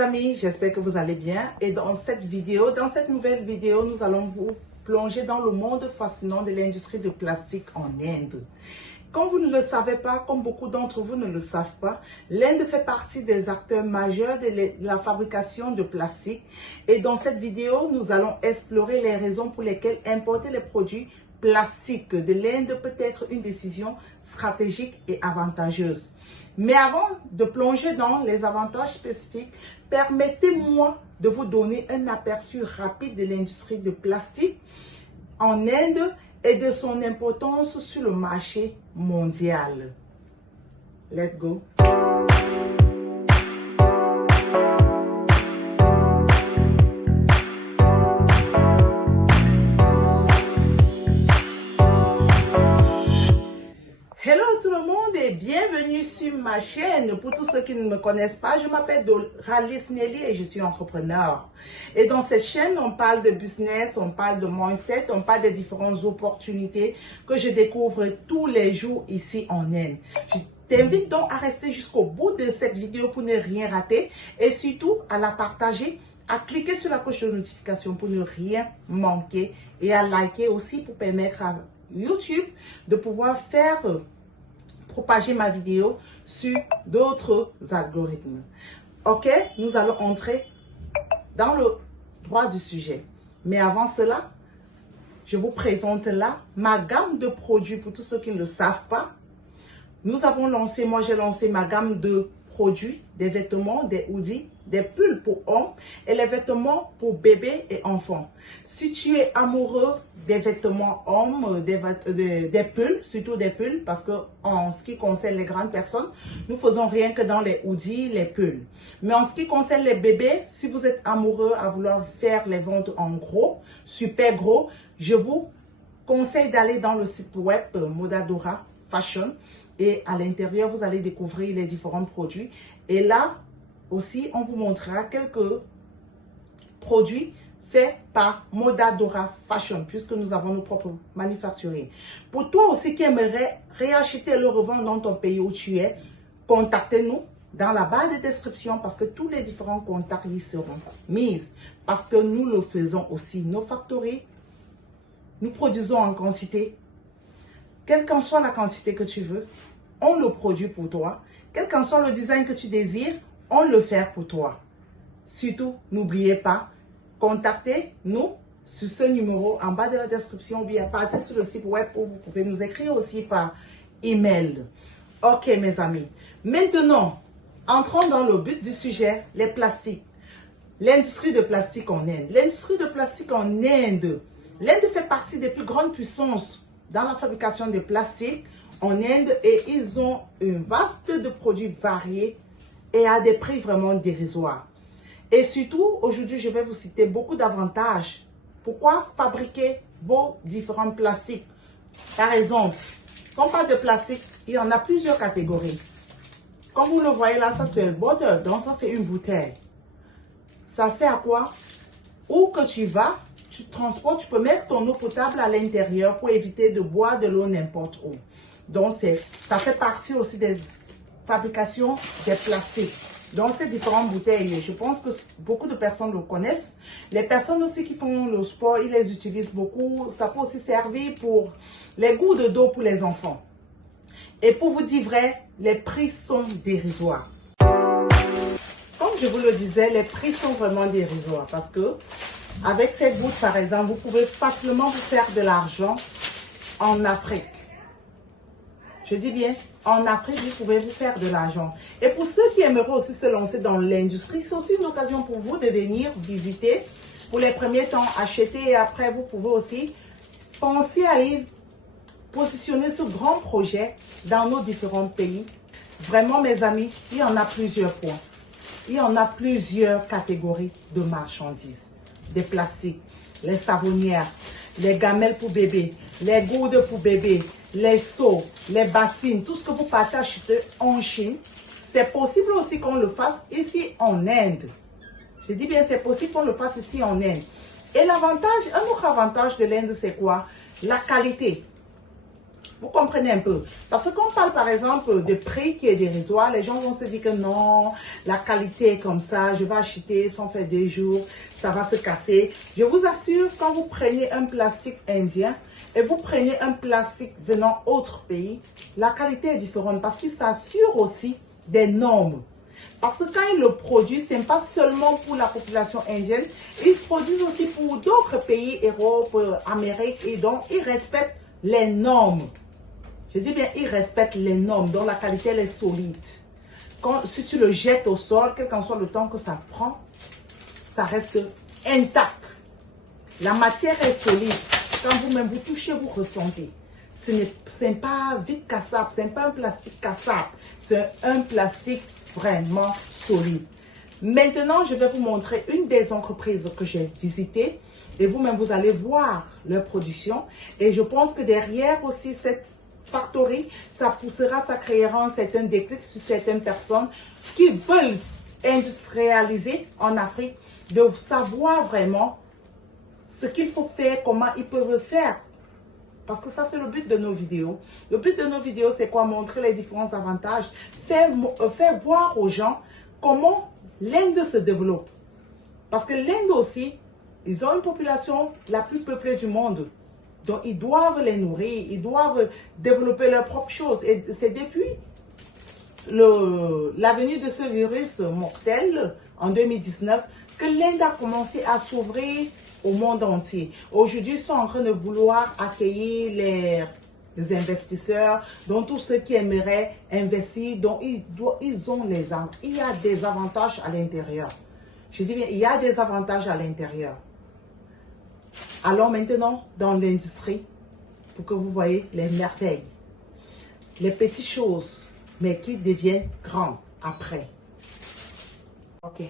amis, j'espère que vous allez bien. Et dans cette nouvelle vidéo, nous allons vous plonger dans le monde fascinant de l'industrie de plastique en Inde. Comme vous ne le savez pas, comme beaucoup d'entre vous ne le savent pas, l'Inde fait partie des acteurs majeurs de la fabrication de plastique. Et dans cette vidéo, nous allons explorer les raisons pour lesquelles importer les produits plastiques de l'Inde peut être une décision stratégique et avantageuse. Mais avant de plonger dans les avantages spécifiques, permettez-moi de vous donner un aperçu rapide de l'industrie de plastique en Inde et de son importance sur le marché mondial. Let's go! Hello tout le monde et bienvenue sur ma chaîne. Pour tous ceux qui ne me connaissent pas, je m'appelle Doralice Nelly et je suis entrepreneur. Et dans cette chaîne, on parle de business, on parle de mindset, on parle des différentes opportunités que je découvre tous les jours ici en Inde. Je t'invite donc à rester jusqu'au bout de cette vidéo pour ne rien rater et surtout à la partager, à cliquer sur la cloche de notification pour ne rien manquer et à liker aussi pour permettre à YouTube de pouvoir faire propager ma vidéo sur d'autres algorithmes. Ok, nous allons entrer dans le droit du sujet. Mais avant cela, je vous présente là ma gamme de produits pour tous ceux qui ne le savent pas. Nous avons lancé, moi j'ai lancé ma gamme de produits, des vêtements, des hoodies, des pulls pour hommes et les vêtements pour bébés et enfants. Si tu es amoureux des vêtements hommes, des pulls, surtout des pulls, parce que en ce qui concerne les grandes personnes, nous faisons rien que dans les hoodies, les pulls. Mais en ce qui concerne les bébés, si vous êtes amoureux à vouloir faire les ventes en gros, super gros, je vous conseille d'aller dans le site web Modadora Fashion. Et à l'intérieur, vous allez découvrir les différents produits. Et là, aussi, on vous montrera quelques produits faits par Modadora Fashion, puisque nous avons nos propres manufacturiers. Pour toi aussi qui aimerais réacheter et le revendre dans ton pays où tu es, contactez-nous dans la barre de description parce que tous les différents contacts y seront mis. Parce que nous le faisons aussi. Nos factories, nous produisons en quantité. Quelle qu'en soit la quantité que tu veux, on le produit pour toi. Quel qu'en soit le design que tu désires, on le fait pour toi. Surtout, n'oubliez pas, contactez-nous sur ce numéro en bas de la description ou bien partez sur le site web où vous pouvez nous écrire aussi par email. Ok mes amis, maintenant, entrons dans le but du sujet, les plastiques. L'industrie de plastique en Inde. L'industrie de plastique en Inde. L'Inde fait partie des plus grandes puissances dans la fabrication de plastique en Inde et ils ont une vaste de produits variés et à des prix vraiment dérisoires. Et surtout, aujourd'hui, je vais vous citer beaucoup d'avantages. Pourquoi fabriquer vos différents plastiques? Par exemple, quand on parle de plastique, il y en a plusieurs catégories. Comme vous le voyez là, ça c'est une bottle, donc ça c'est une bouteille. Ça sert à quoi? Où que tu vas, tu transportes, tu peux mettre ton eau potable à l'intérieur pour éviter de boire de l'eau n'importe où. Donc, ça fait partie aussi des fabrications des plastiques. Donc, ces différentes bouteilles, je pense que beaucoup de personnes le connaissent. Les personnes aussi qui font le sport, ils les utilisent beaucoup. Ça peut aussi servir pour les gourdes d'eau pour les enfants. Et pour vous dire vrai, les prix sont dérisoires. Comme je vous le disais, les prix sont vraiment dérisoires parce que avec ces gouttes, par exemple, vous pouvez facilement vous faire de l'argent en Afrique. Je dis bien, en Afrique, vous pouvez vous faire de l'argent. Et pour ceux qui aimeraient aussi se lancer dans l'industrie, c'est aussi une occasion pour vous de venir visiter. Pour les premiers temps, acheter et après, vous pouvez aussi penser à y positionner ce grand projet dans nos différents pays. Vraiment, mes amis, il y en a plusieurs points. Il y en a plusieurs catégories de marchandises. Des plastiques, les savonnières, les gamelles pour bébés, les gourdes pour bébés, les seaux, les bassines, tout ce que vous partez acheter en Chine, c'est possible aussi qu'on le fasse ici en Inde. Je dis bien, c'est possible qu'on le fasse ici en Inde. Et l'avantage, un autre avantage de l'Inde, c'est quoi? La qualité. Vous comprenez un peu? Parce que quand on parle par exemple de prix qui est dérisoire, les gens vont se dire que non, la qualité est comme ça, je vais acheter, ça fait 2 jours, ça va se casser. Je vous assure, quand vous prenez un plastique indien et vous prenez un plastique venant autre pays, la qualité est différente parce qu'il s'assure aussi des normes. Parce que quand ils le produisent, ce n'est pas seulement pour la population indienne, ils produisent aussi pour d'autres pays, Europe, Amérique, et donc ils respectent les normes. Je dis bien, ils respectent les normes, donc la qualité elle est solide. Si tu le jettes au sol, quel qu'en soit le temps que ça prend, ça reste intact. La matière est solide. Quand vous-même vous touchez, vous ressentez. Ce n'est pas vite cassable, ce n'est pas un plastique cassable, c'est un plastique vraiment solide. Maintenant, je vais vous montrer une des entreprises que j'ai visitées et vous-même, vous allez voir leur production. Et je pense que derrière aussi cette factory, ça poussera, ça créera un certain déclic sur certaines personnes qui veulent industrialiser en Afrique, de savoir vraiment ce qu'il faut faire, comment ils peuvent le faire. Parce que ça, c'est le but de nos vidéos. Le but de nos vidéos, c'est quoi? Montrer les différents avantages. Faire voir aux gens comment l'Inde se développe. Parce que l'Inde aussi, ils ont une population la plus peuplée du monde. Donc, ils doivent les nourrir, ils doivent développer leurs propres choses. Et c'est depuis la venue de ce virus mortel en 2019 que l'Inde a commencé à s'ouvrir au monde entier. Aujourd'hui, ils sont en train de vouloir accueillir les investisseurs, donc tous ceux qui aimeraient investir, donc il y a des avantages à l'intérieur. Je dis bien, il y a des avantages à l'intérieur. Allons maintenant dans l'industrie pour que vous voyez les merveilles, les petites choses, mais qui deviennent grandes après. Ok.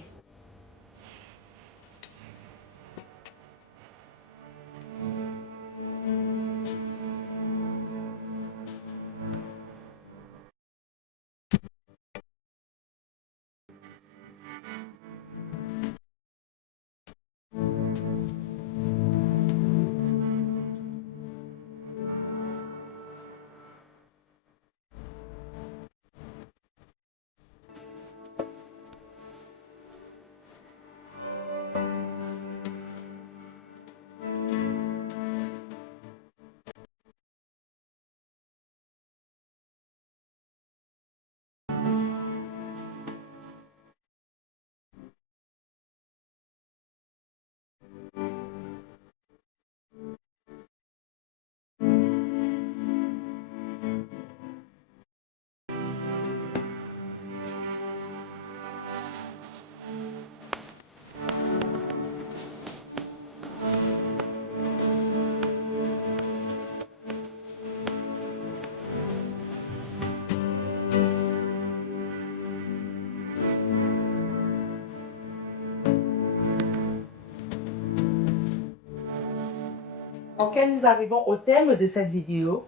Ok, nous arrivons au thème de cette vidéo.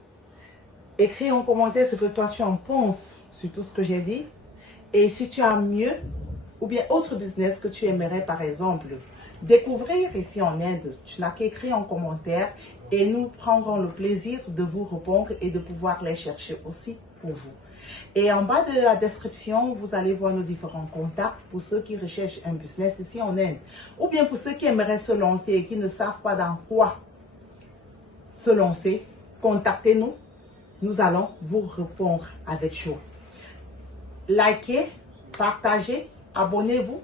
Écris en commentaire ce que toi tu en penses sur tout ce que j'ai dit. Et si tu as mieux ou bien autre business que tu aimerais par exemple découvrir ici en Inde, tu n'as qu'à écrire en commentaire et nous prendrons le plaisir de vous répondre et de pouvoir les chercher aussi pour vous. Et en bas de la description, vous allez voir nos différents contacts pour ceux qui recherchent un business ici en Inde. Ou bien pour ceux qui aimeraient se lancer et qui ne savent pas dans quoi se lancer, contactez-nous. Nous allons vous répondre avec joie. Likez, partagez, abonnez-vous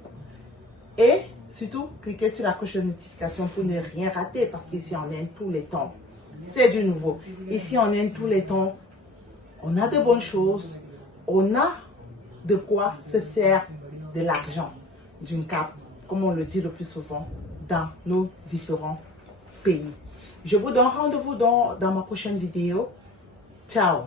et surtout cliquez sur la cloche de notification pour ne rien rater parce qu'ici on Inde tous les temps. C'est du nouveau. Ici on Inde tous les temps. On a de bonnes choses. On a de quoi se faire de l'argent d'une cape, comme on le dit le plus souvent, dans nos différents pays. Je vous donne rendez-vous dans ma prochaine vidéo. Ciao!